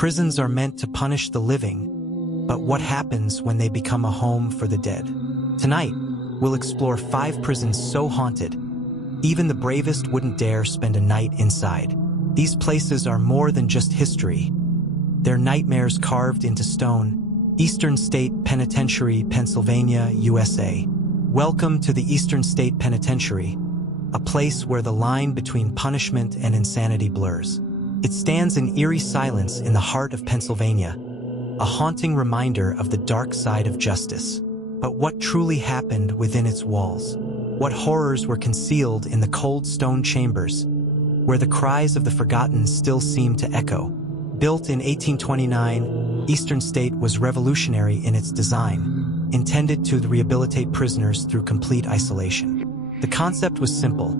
Prisons are meant to punish the living, but what happens when they become a home for the dead? Tonight, we'll explore 5 prisons so haunted, even the bravest wouldn't dare spend a night inside. These places are more than just history. They're nightmares carved into stone. Eastern State Penitentiary, Pennsylvania, USA. Welcome to the Eastern State Penitentiary, a place where the line between punishment and insanity blurs. It stands in eerie silence in the heart of Pennsylvania, a haunting reminder of the dark side of justice. But what truly happened within its walls? What horrors were concealed in the cold stone chambers, where the cries of the forgotten still seem to echo? Built in 1829, Eastern State was revolutionary in its design, intended to rehabilitate prisoners through complete isolation. The concept was simple.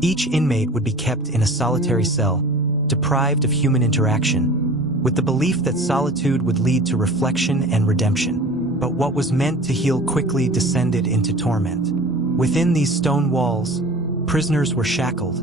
Each inmate would be kept in a solitary cell, deprived of human interaction, with the belief that solitude would lead to reflection and redemption. But what was meant to heal quickly descended into torment. Within these stone walls, prisoners were shackled,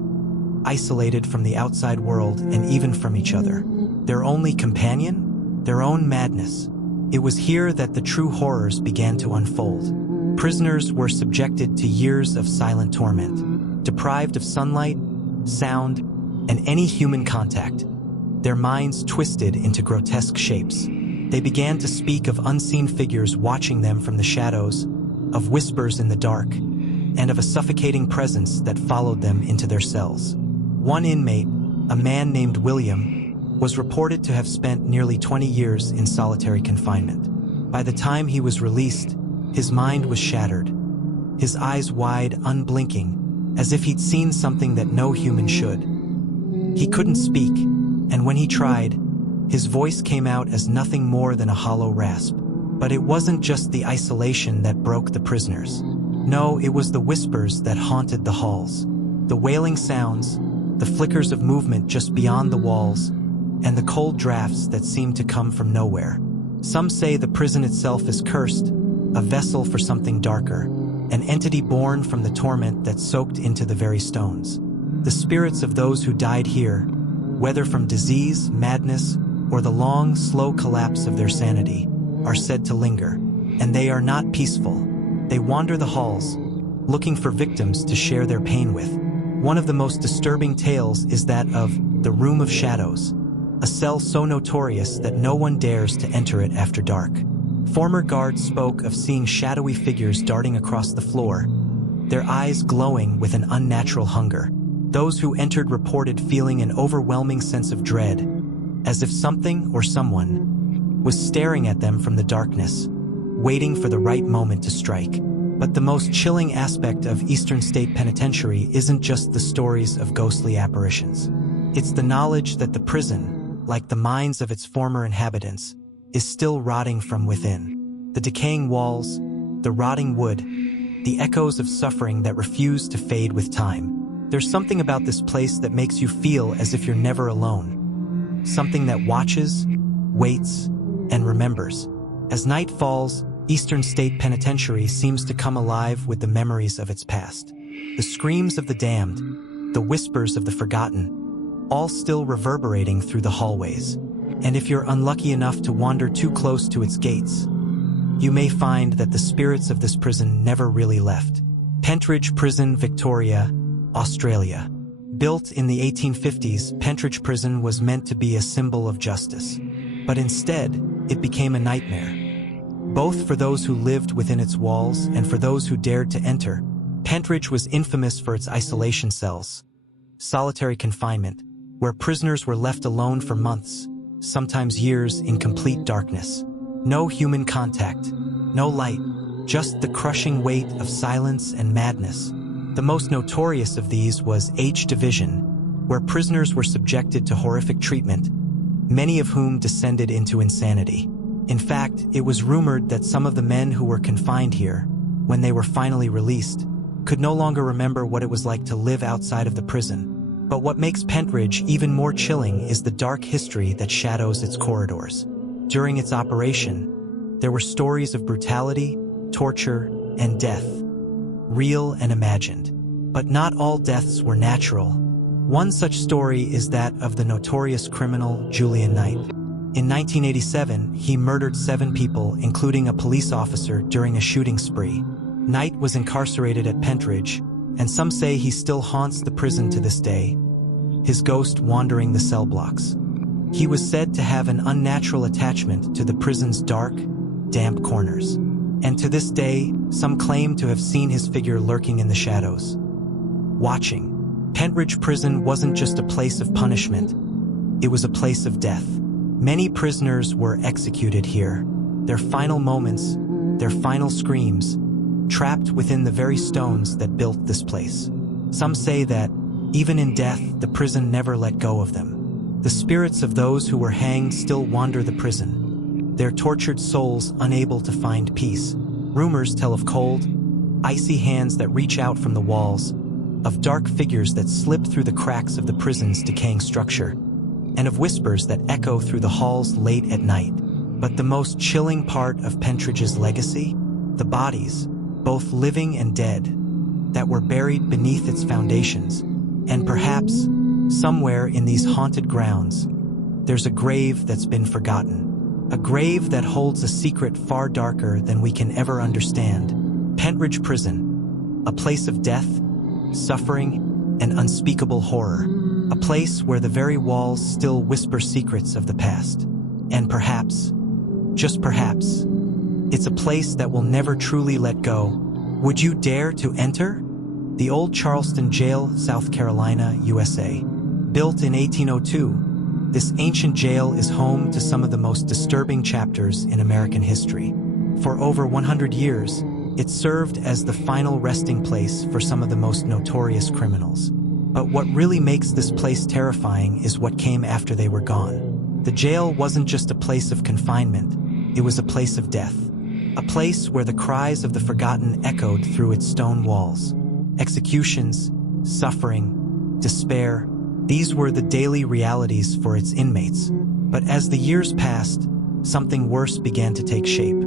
isolated from the outside world and even from each other. Their only companion? Their own madness. It was here that the true horrors began to unfold. Prisoners were subjected to years of silent torment, deprived of sunlight, sound, and any human contact. Their minds twisted into grotesque shapes. They began to speak of unseen figures watching them from the shadows, of whispers in the dark, and of a suffocating presence that followed them into their cells. One inmate, a man named William, was reported to have spent nearly 20 years in solitary confinement. By the time he was released, his mind was shattered, his eyes wide, unblinking, as if he'd seen something that no human should. He couldn't speak, and when he tried, his voice came out as nothing more than a hollow rasp. But it wasn't just the isolation that broke the prisoners. No, it was the whispers that haunted the halls. The wailing sounds, the flickers of movement just beyond the walls, and the cold drafts that seemed to come from nowhere. Some say the prison itself is cursed, a vessel for something darker, an entity born from the torment that soaked into the very stones. The spirits of those who died here, whether from disease, madness, or the long, slow collapse of their sanity, are said to linger, and they are not peaceful. They wander the halls, looking for victims to share their pain with. One of the most disturbing tales is that of the Room of Shadows, a cell so notorious that no one dares to enter it after dark. Former guards spoke of seeing shadowy figures darting across the floor, their eyes glowing with an unnatural hunger. Those who entered reported feeling an overwhelming sense of dread, as if something or someone was staring at them from the darkness, waiting for the right moment to strike. But the most chilling aspect of Eastern State Penitentiary isn't just the stories of ghostly apparitions. It's the knowledge that the prison, like the minds of its former inhabitants, is still rotting from within. The decaying walls, the rotting wood, the echoes of suffering that refuse to fade with time. There's something about this place that makes you feel as if you're never alone. Something that watches, waits, and remembers. As night falls, Eastern State Penitentiary seems to come alive with the memories of its past. The screams of the damned, the whispers of the forgotten, all still reverberating through the hallways. And if you're unlucky enough to wander too close to its gates, you may find that the spirits of this prison never really left. Pentridge Prison, Victoria, Australia. Built in the 1850s, Pentridge Prison was meant to be a symbol of justice. But instead, it became a nightmare. Both for those who lived within its walls and for those who dared to enter. Pentridge was infamous for its isolation cells, solitary confinement, where prisoners were left alone for months, sometimes years, in complete darkness. No human contact, no light, just the crushing weight of silence and madness. The most notorious of these was H Division, where prisoners were subjected to horrific treatment, many of whom descended into insanity. In fact, it was rumored that some of the men who were confined here, when they were finally released, could no longer remember what it was like to live outside of the prison. But what makes Pentridge even more chilling is the dark history that shadows its corridors. During its operation, there were stories of brutality, torture, and death, real and imagined. But not all deaths were natural. One such story is that of the notorious criminal Julian Knight. In 1987, he murdered 7 people, including a police officer, during a shooting spree. Knight was incarcerated at Pentridge, and some say he still haunts the prison to this day, his ghost wandering the cell blocks. He was said to have an unnatural attachment to the prison's dark, damp corners. And to this day, some claim to have seen his figure lurking in the shadows, watching. Pentridge Prison wasn't just a place of punishment, it was a place of death. Many prisoners were executed here, their final moments, their final screams, trapped within the very stones that built this place. Some say that, even in death, the prison never let go of them. The spirits of those who were hanged still wander the prison, their tortured souls unable to find peace. Rumors tell of cold, icy hands that reach out from the walls, of dark figures that slip through the cracks of the prison's decaying structure, and of whispers that echo through the halls late at night. But the most chilling part of Pentridge's legacy? The bodies, both living and dead, that were buried beneath its foundations. And perhaps, somewhere in these haunted grounds, there's a grave that's been forgotten. A grave that holds a secret far darker than we can ever understand. Pentridge Prison, a place of death, suffering, and unspeakable horror. A place where the very walls still whisper secrets of the past. And perhaps, just perhaps, it's a place that will never truly let go. Would you dare to enter? The old Charleston Jail, South Carolina, USA. Built in 1802, this ancient jail is home to some of the most disturbing chapters in American history. For over 100 years, it served as the final resting place for some of the most notorious criminals. But what really makes this place terrifying is what came after they were gone. The jail wasn't just a place of confinement, it was a place of death. A place where the cries of the forgotten echoed through its stone walls. Executions, suffering, despair, these were the daily realities for its inmates. But as the years passed, something worse began to take shape.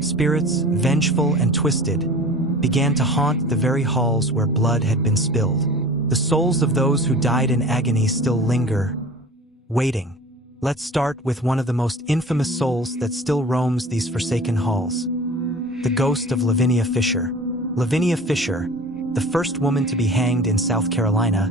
Spirits, vengeful and twisted, began to haunt the very halls where blood had been spilled. The souls of those who died in agony still linger, waiting. Let's start with one of the most infamous souls that still roams these forsaken halls. The ghost of Lavinia Fisher. Lavinia Fisher, the first woman to be hanged in South Carolina,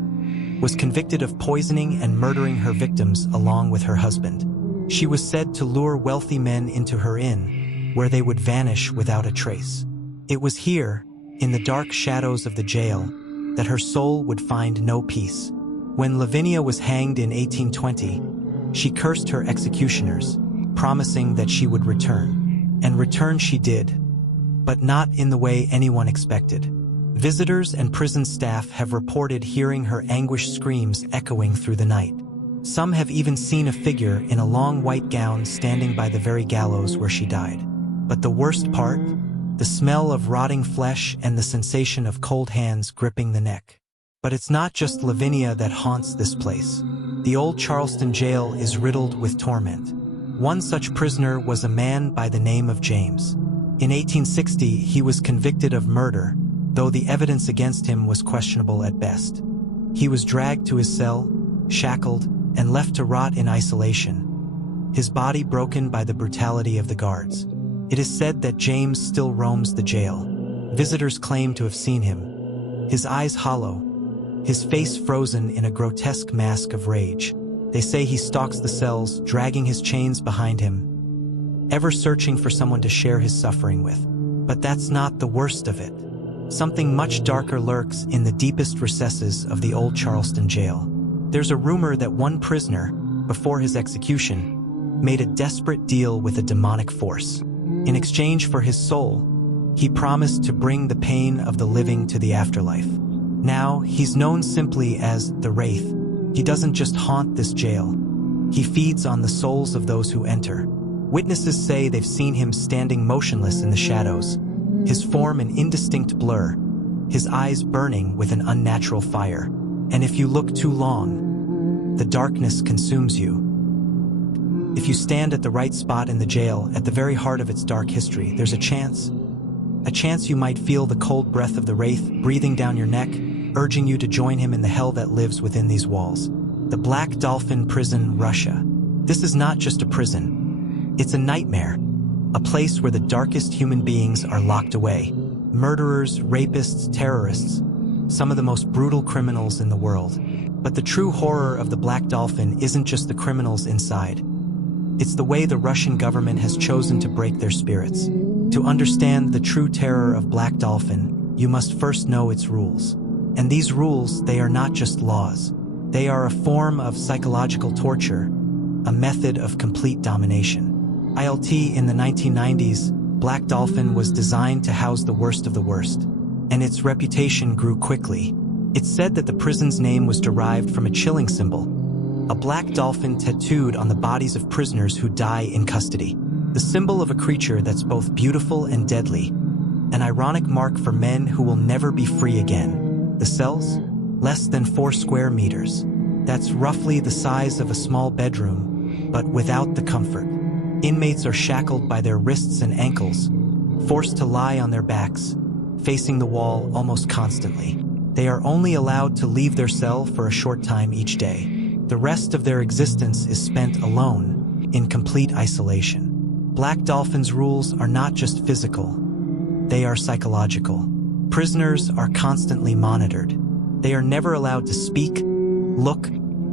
was convicted of poisoning and murdering her victims along with her husband. She was said to lure wealthy men into her inn, where they would vanish without a trace. It was here, in the dark shadows of the jail, that her soul would find no peace. When Lavinia was hanged in 1820, she cursed her executioners, promising that she would return. And return she did, but not in the way anyone expected. Visitors and prison staff have reported hearing her anguished screams echoing through the night. Some have even seen a figure in a long white gown standing by the very gallows where she died. But the worst part? The smell of rotting flesh and the sensation of cold hands gripping the neck. But it's not just Lavinia that haunts this place. The old Charleston Jail is riddled with torment. One such prisoner was a man by the name of James. In 1860, he was convicted of murder, though the evidence against him was questionable at best. He was dragged to his cell, shackled, and left to rot in isolation, his body broken by the brutality of the guards. It is said that James still roams the jail. Visitors claim to have seen him, his eyes hollow, his face frozen in a grotesque mask of rage. They say he stalks the cells, dragging his chains behind him, ever searching for someone to share his suffering with. But that's not the worst of it. Something much darker lurks in the deepest recesses of the old Charleston Jail. There's a rumor that one prisoner, before his execution, made a desperate deal with a demonic force. In exchange for his soul, he promised to bring the pain of the living to the afterlife. Now, he's known simply as the Wraith. He doesn't just haunt this jail. He feeds on the souls of those who enter. Witnesses say they've seen him standing motionless in the shadows, his form an indistinct blur, his eyes burning with an unnatural fire. And if you look too long, the darkness consumes you. If you stand at the right spot in the jail, at the very heart of its dark history, there's a chance you might feel the cold breath of the Wraith breathing down your neck, urging you to join him in the hell that lives within these walls. The Black Dolphin Prison, Russia. This is not just a prison. It's a nightmare, a place where the darkest human beings are locked away. Murderers, rapists, terrorists, some of the most brutal criminals in the world. But the true horror of the Black Dolphin isn't just the criminals inside. It's the way the Russian government has chosen to break their spirits. To understand the true terror of Black Dolphin, you must first know its rules. And these rules, they are not just laws. They are a form of psychological torture, a method of complete domination. In the 1990s, Black Dolphin was designed to house the worst of the worst, and its reputation grew quickly. It's said that the prison's name was derived from a chilling symbol, a black dolphin tattooed on the bodies of prisoners who die in custody. The symbol of a creature that's both beautiful and deadly, an ironic mark for men who will never be free again. The cells? Less than 4 square meters. That's roughly the size of a small bedroom, but without the comfort. Inmates are shackled by their wrists and ankles, forced to lie on their backs, facing the wall almost constantly. They are only allowed to leave their cell for a short time each day. The rest of their existence is spent alone, in complete isolation. Black Dolphin's rules are not just physical, they are psychological. Prisoners are constantly monitored. They are never allowed to speak, look,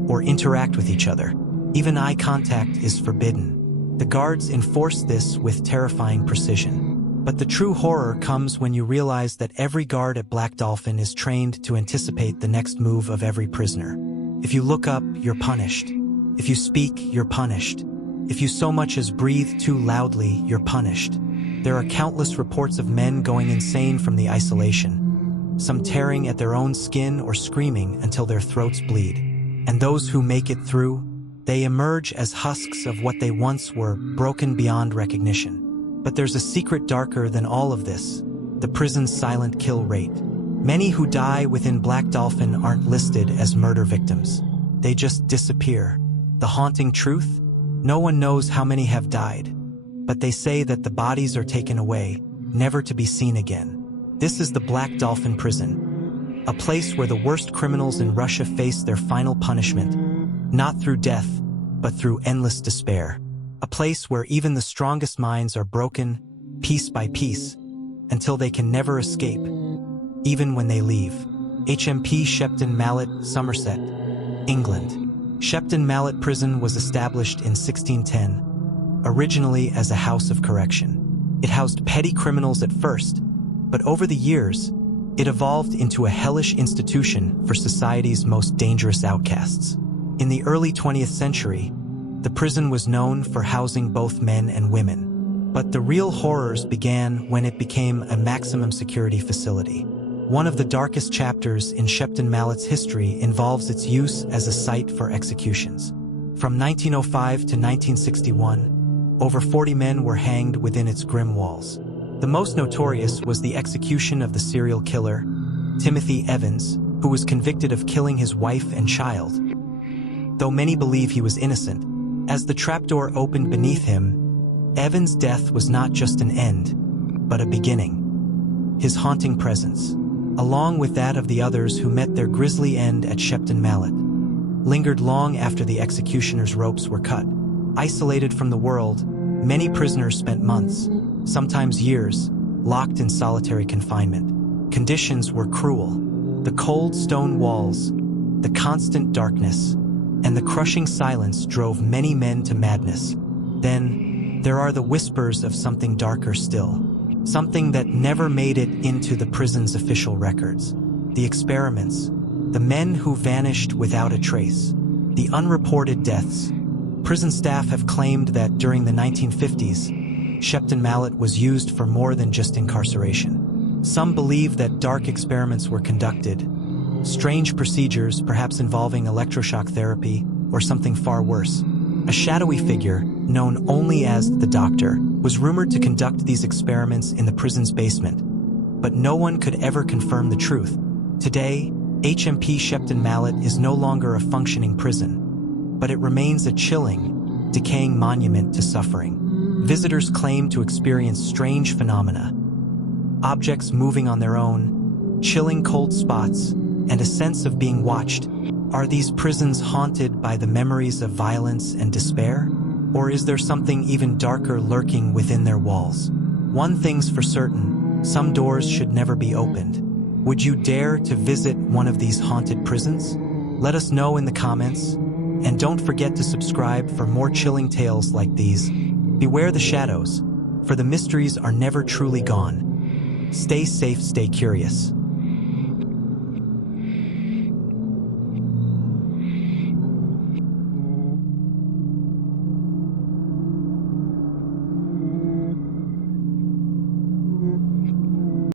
or interact with each other. Even eye contact is forbidden. The guards enforce this with terrifying precision. But the true horror comes when you realize that every guard at Black Dolphin is trained to anticipate the next move of every prisoner. If you look up, you're punished. If you speak, you're punished. If you so much as breathe too loudly, you're punished. There are countless reports of men going insane from the isolation, some tearing at their own skin or screaming until their throats bleed. And those who make it through, they emerge as husks of what they once were, broken beyond recognition. But there's a secret darker than all of this, the prison's silent kill rate. Many who die within Black Dolphin aren't listed as murder victims. They just disappear. The haunting truth? No one knows how many have died, but they say that the bodies are taken away, never to be seen again. This is the Black Dolphin prison, a place where the worst criminals in Russia face their final punishment, not through death, but through endless despair. A place where even the strongest minds are broken, piece by piece, until they can never escape, even when they leave. HMP Shepton Mallet, Somerset, England. Shepton Mallet Prison was established in 1610, originally as a house of correction. It housed petty criminals at first, but over the years, it evolved into a hellish institution for society's most dangerous outcasts. In the early 20th century, the prison was known for housing both men and women. But the real horrors began when it became a maximum security facility. One of the darkest chapters in Shepton Mallet's history involves its use as a site for executions. From 1905 to 1961, over 40 men were hanged within its grim walls. The most notorious was the execution of the serial killer, Timothy Evans, who was convicted of killing his wife and child. Though many believe he was innocent, as the trapdoor opened beneath him, Evans' death was not just an end, but a beginning. His haunting presence, along with that of the others who met their grisly end at Shepton Mallet, lingered long after the executioner's ropes were cut. Isolated from the world, many prisoners spent months, sometimes years, locked in solitary confinement. Conditions were cruel. The cold stone walls, the constant darkness, and the crushing silence drove many men to madness. Then, there are the whispers of something darker still, something that never made it into the prison's official records. The experiments, the men who vanished without a trace, the unreported deaths. Prison staff have claimed that during the 1950s, Shepton Mallet was used for more than just incarceration. Some believe that dark experiments were conducted, strange procedures, perhaps involving electroshock therapy or something far worse. A shadowy figure, known only as the Doctor, was rumored to conduct these experiments in the prison's basement, but no one could ever confirm the truth. Today, HMP Shepton Mallet is no longer a functioning prison, but it remains a chilling, decaying monument to suffering. Visitors claim to experience strange phenomena, objects moving on their own, chilling cold spots, and a sense of being watched, Are these prisons haunted by the memories of violence and despair? Or is there something even darker lurking within their walls? One thing's for certain, some doors should never be opened. Would you dare to visit one of these haunted prisons? Let us know in the comments, and don't forget to subscribe for more chilling tales like these. Beware the shadows, for the mysteries are never truly gone. Stay safe, stay curious.